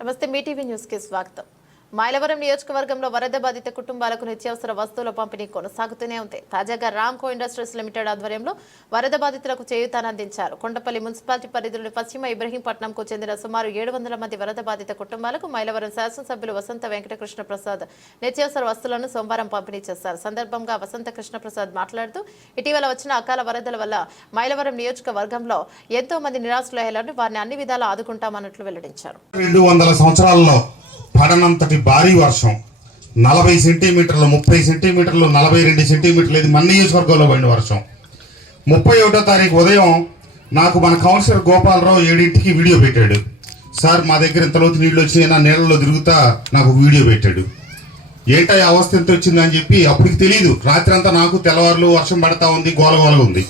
నమస్తే మీటీవీ న్యూస్ కి స్వాగతం. మైలవరం నియోజకవర్గంలో వరద బాధిత కుటుంబాలకు నిత్యావసర వస్తువుల పంపిణీ కొనసాగుతూనే ఉంది. తాజాగా రామ్కో ఇండస్ట్రీస్ లిమిటెడ్ ఆధ్వర్యంలో వరద బాధితులకు చేయూతనందించారు. కొండపల్లి మున్సిపాలిటీ పరిధిలోని పశ్చిమ ఇబ్రహీంపట్నంకు చెందిన సుమారు 700 మంది వరద బాధిత కుటుంబాలకు మైలవరం శాసనసభ్యులు వసంత వెంకటకృష్ణ ప్రసాద్ నిత్యావసర వస్తువులను సోమవారం పంపిణీ చేశారు. సందర్భంగా వసంత కృష్ణ ప్రసాద్ మాట్లాడుతూ ఇటీవల వచ్చిన అకాల వరదల వల్ల మైలవరం నియోజకవర్గంలో ఎంతో మంది నిరాశ్రయులను వారిని అన్ని విధాలా ఆదుకుంటామన్నట్లు వెల్లడించారు. 200 సంవత్సరాల్లో పడనంతటి భారీ వర్షం 40 సెంటీమీటర్లు 30 సెంటీమీటర్లు 42 సెంటీమీటర్లు ఇది మన నియోజకవర్గంలో పడిన వర్షం. 31వ తారీఖు ఉదయం నాకు మన కౌన్సిలర్ గోపాలరావు 7ంటికి వీడియో పెట్టాడు. సార్ మా దగ్గర ఇంతలోతు నీళ్ళు వచ్చినాయి, నా నీళ్ళలో తిరుగుతా నాకు వీడియో పెట్టాడు. ఏంటా అవస్థ ఎంత వచ్చిందని చెప్పి అప్పటికి తెలియదు. రాత్రి అంతా నాకు తెల్లవారులు వర్షం పడతా ఉంది, గోలగోలగా ఉంది.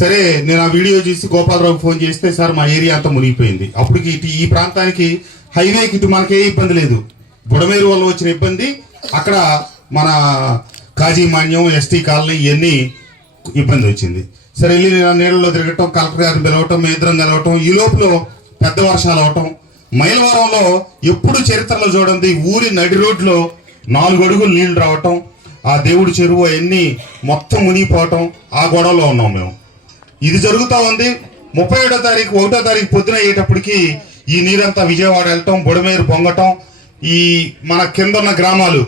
సరే నేను ఆ వీడియో చూసి గోపాలరావుకి ఫోన్ చేస్తే సార్ మా ఏరియా అంతా మునిగిపోయింది. అప్పటికి ఈ ప్రాంతానికి హైవేకి ఇటు మనకే ఇబ్బంది లేదు, బుడమేరు వల్ల వచ్చిన ఇబ్బంది అక్కడ మన కాజీమాన్యం ఎస్టీ కాలనీ ఇవన్నీ ఇబ్బంది వచ్చింది. సరే వెళ్ళి నీళ్ళలో తిరగటం, కలెక్టర్ గారిని పిలవటం, మీ ఇద్దరం కలవటం, ఈ లోపల పెద్ద వర్షాలు అవటం. మైలవరంలో ఎప్పుడు చరిత్రలో చూడండి ఊరి నడి రోడ్లో 4 అడుగులు నీళ్లు రావటం, ఆ దేవుడి చెరువు అవన్నీ మొత్తం మునిగిపోవటం, ఆ గొడవలో ఉన్నాం మేము. ఇది జరుగుతూ ఉంది. 31వ తారీఖు పొద్దున అయ్యేటప్పటికి ఈ నీరంతా విజయవాడ వెళ్ళటం, బుడమేరు పొంగటం, ఈ మన కింద ఉన్న గ్రామాలు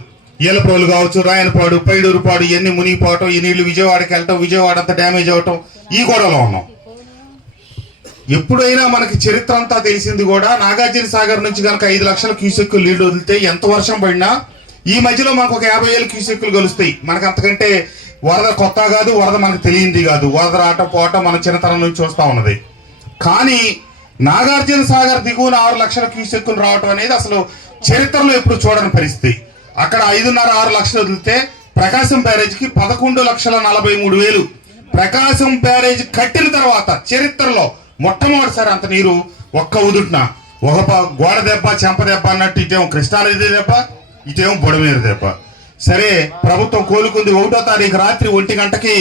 ఏలప్రోలు కావచ్చు, రాయనపాడు, పైడూరుపాడు ఇవన్నీ మునిగిపోవటం, ఈ నీళ్లు విజయవాడకి వెళ్ళటం, విజయవాడ అంతా డ్యామేజ్ అవటం, ఈ గొడవలో ఉన్నాం. ఎప్పుడైనా మనకి చరిత్ర అంతా తెలిసింది కూడా నాగార్జున సాగర్ నుంచి కనుక 5 లక్షల క్యూసెక్కులు నీళ్లు వదిలితే ఎంత వర్షం పడినా ఈ మధ్యలో మనకు ఒక 50,000 క్యూసెక్కులు కలుస్తాయి. మనకు అంతకంటే వరద కొత్త కాదు, వరద మనకు తెలియంది కాదు. వరద రావటం పోవటం మన చిన్నతనం నుంచి చూస్తూ ఉన్నది. కానీ నాగార్జున సాగర్ దిగువన 6 లక్షల క్యూసెక్కులు రావటం అనేది అసలు చరిత్రలో ఎప్పుడు చూడని పరిస్థితి. అక్కడ 5.5-6 లక్షలు వదిలితే ప్రకాశం బ్యారేజ్కి 11,43,000. ప్రకాశం బ్యారేజ్ కట్టిన తర్వాత చరిత్రలో మొట్టమొదటిసారి అంత నీరు ఒక్క ఉదుటిన ఒక గోడ దెబ్బ, చెంప దెబ్బ అన్నట్టు ఇటేమో కృష్ణానది దెబ్బ, ఇటేమో బుడమేరు దెబ్బ. సరే ప్రభుత్వం కోలుకుంది. 1వ తారీఖు రాత్రి 1 గంటకి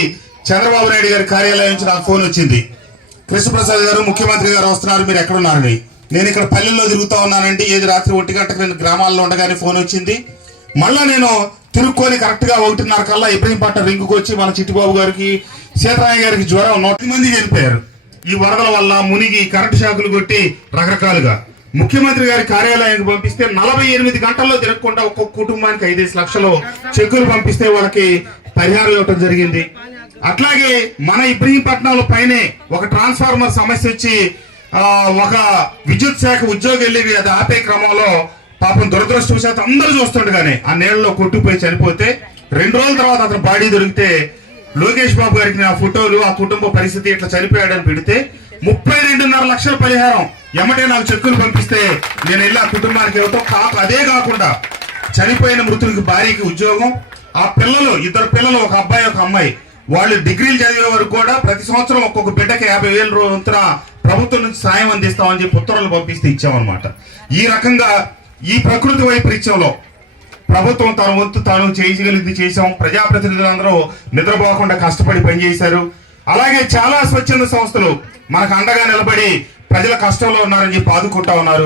చంద్రబాబు నాయుడు గారి కార్యాలయం నుంచి నాకు ఫోన్ వచ్చింది. కృష్ణప్రసాద్ గారు, ముఖ్యమంత్రి గారు వస్తున్నారు, మీరు ఎక్కడున్నారని. నేను ఇక్కడ పల్లెల్లో తిరుగుతూ ఉన్నానంటే ఏది రాత్రి 1 గంటకి నేను గ్రామాల్లో ఉండగానే ఫోన్ వచ్చింది. మళ్ళా నేను తిరుక్కొని కరెక్ట్గా 1:30 కల్లా ఇబ్రహీంపట్నం రింగుకు వచ్చి మన చిట్టిబాబు గారికి, సీతారాయ గారికి జ్వరం 100 మంది చనిపోయారు ఈ వరదల వల్ల, మునిగి కరెంటు షాకులు కొట్టి రకరకాలుగా. ముఖ్యమంత్రి గారి కార్యాలయానికి పంపిస్తే 48 గంటల్లో తిరగకుండా ఒక్కొక్క కుటుంబానికి 5 లక్షలు చెక్కులు పంపిస్తే వాళ్ళకి పరిహారం ఇవ్వటం జరిగింది. అట్లాగే మన ఇబ్రహీంపట్నంలో పైనే ఒక ట్రాన్స్ఫార్మర్ సమస్య వచ్చి ఒక విద్యుత్ శాఖ ఉద్యోగి వెళ్ళి అది ఆపే క్రమంలో పాపం దురదృష్టవశాత్తు అందరూ చూస్తుండగానే ఆ నీళ్ళలో కొట్టుకుపోయి చనిపోతే 2 రోజుల తర్వాత అతను బాడీ దొరికితే లోకేష్ బాబు గారికి నా ఫోటోలు, ఆ కుటుంబ పరిస్థితి ఇట్లా చనిపోయాడని పెడితే 32.5 లక్షల పరిహారం ఎమ్మటే నాకు చెక్కులు పంపిస్తే నేను వెళ్ళి ఆ కుటుంబానికి ఇవ్వటం. అదే కాకుండా చనిపోయిన మృతులకి భార్యకి ఉద్యోగం, ఆ పిల్లలు 2 పిల్లలు, ఒక అబ్బాయి ఒక అమ్మాయి, వాళ్ళు డిగ్రీలు చదివే వరకు కూడా ప్రతి సంవత్సరం ఒక్కొక్క బిడ్డకి 50,000 వంతున ప్రభుత్వం నుంచి సాయం అందిస్తామని చెప్పి ఉత్తర్వులు పంపిస్తే ఇచ్చామన్నమాట. ఈ రకంగా ఈ ప్రకృతి వైపరీత్యంలో ప్రభుత్వం తన వంతు తాను చేయగలిగింది చేశాం. ప్రజాప్రతినిధులందరూ నిద్రపోకుండా కష్టపడి పనిచేశారు. అలాగే చాలా స్వచ్ఛంద సంస్థలు మనకు అండగా నిలబడి ప్రజల కష్టంలో ఉన్నారని చెప్పి ఆదుకుంటా ఉన్నారు.